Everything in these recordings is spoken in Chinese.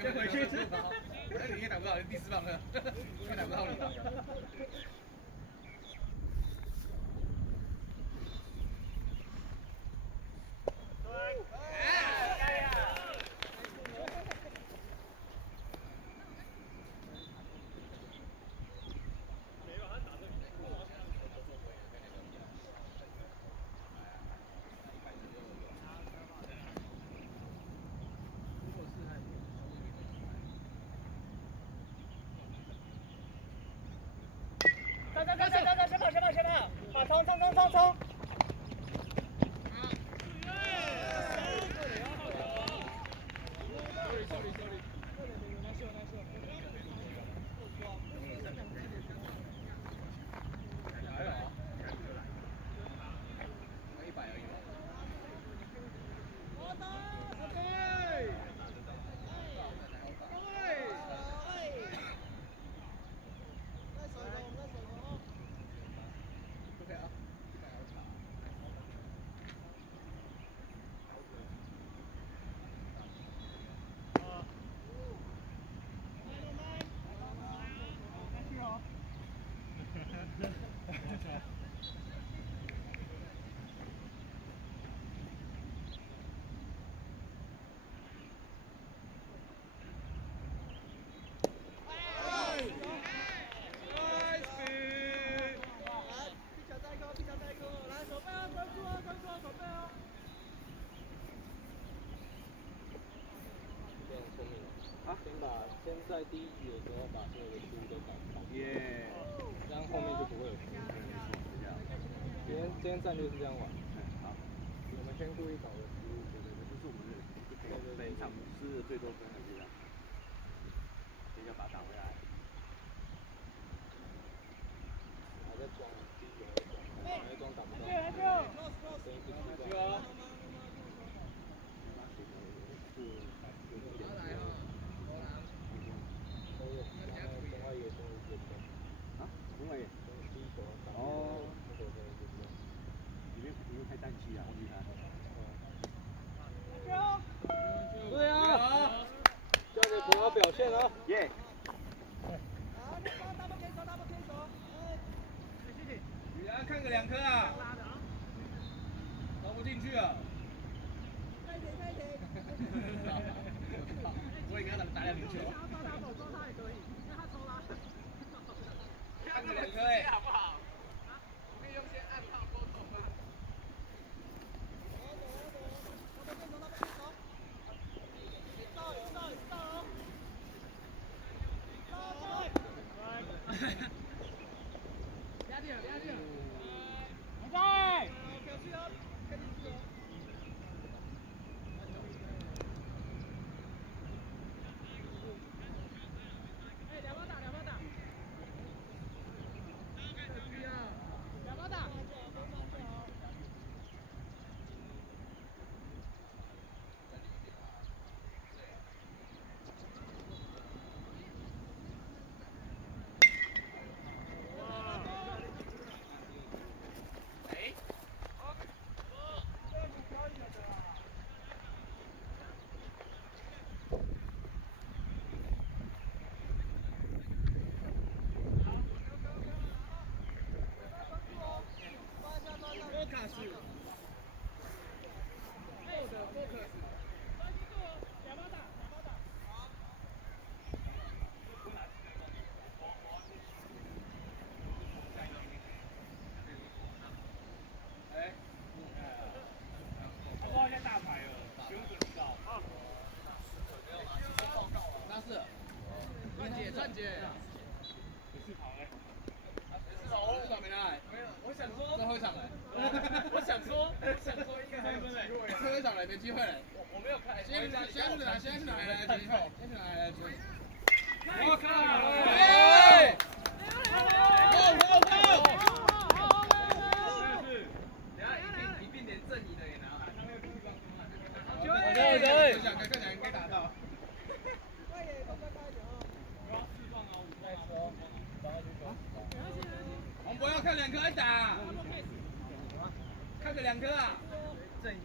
先回去。那你也打不到，第4棒了，也打不到你。先跑！啊，冲！先在第一局的时候把所有的书都搞耶，这样后面就不会有冲突。今天战略是这样玩。好，我们先故意搞个15，这是我们的每场失的最多分的力量，先要把它打回来。还在装，还在装打不到。等一下。哦，里面开氮气啊，好厉害！对啊，交给国豪表现啊！耶！雨然看个2颗啊，投不进去了。我也跟他打2球。看个2颗哎。好不好？我可以用些暗号沟通吗？站姐，没事跑嘞。没事跑没拿来。没有，我想说。最后一场来。我想说应该还有机会。最后一场来没机会了。我没有开。先是哪来的机会？先是哪来的机会？我靠！哎！一并连正义的也拿来。看起来应该打到。我们要看2颗打，看个2颗啊。正义。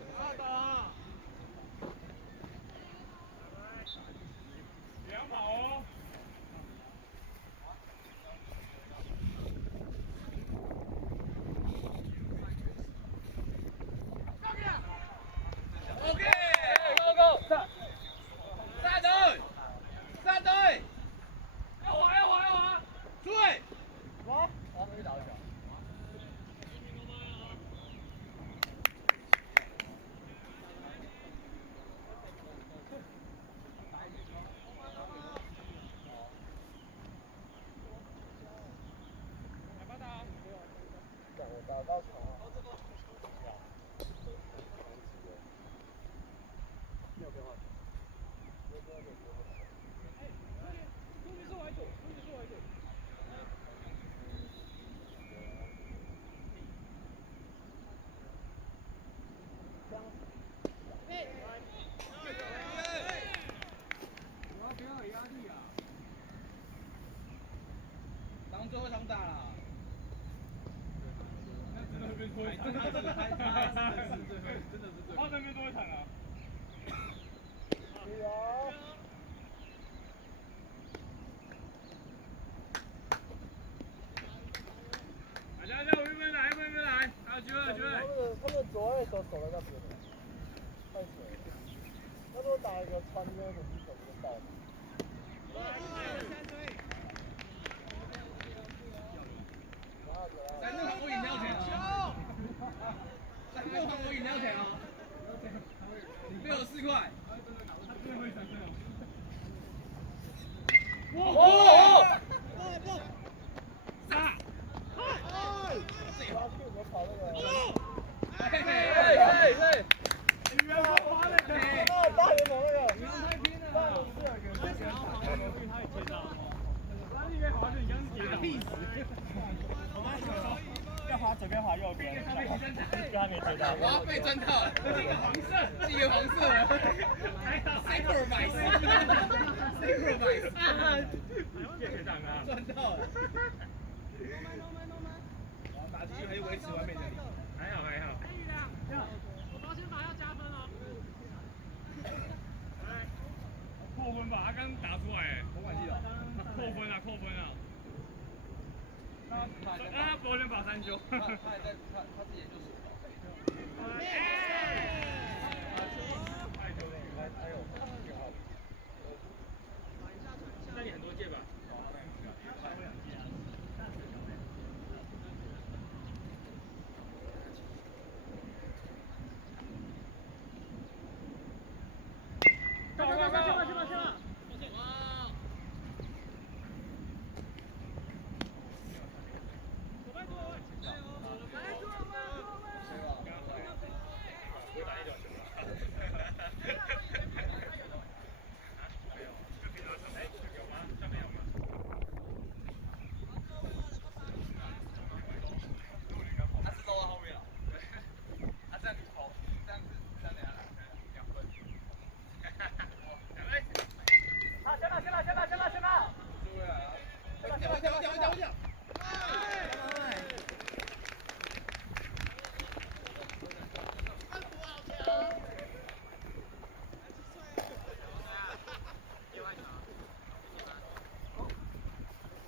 当最后一场打了。真的变多一场，真的是最后，真的是最后。他那边多一场啊。大家我们来，还有机会，有机会。他们左外手守在那边的，太水了。他如果打一个穿越的，你手就爆了。3个韩国饮料钱哦，3个韩国饮料钱哦，64块。哦！杀！我跑那个。大联盟那个。太拼了。他应该滑的，你刚刚跌倒。屁死！要滑左边滑右边，就还没接到。我要被钻到了，这个黄色，这个黄色，sacrifice，谢谢大哥，赚到了。打击还是维持完美的。还好。我保险法要加分哦。扣分吧，他刚打出来，我管记了。扣分啊。他保险法3修。他还在，他是研究所。太久了，还有挺好的。那你很多届吧？go！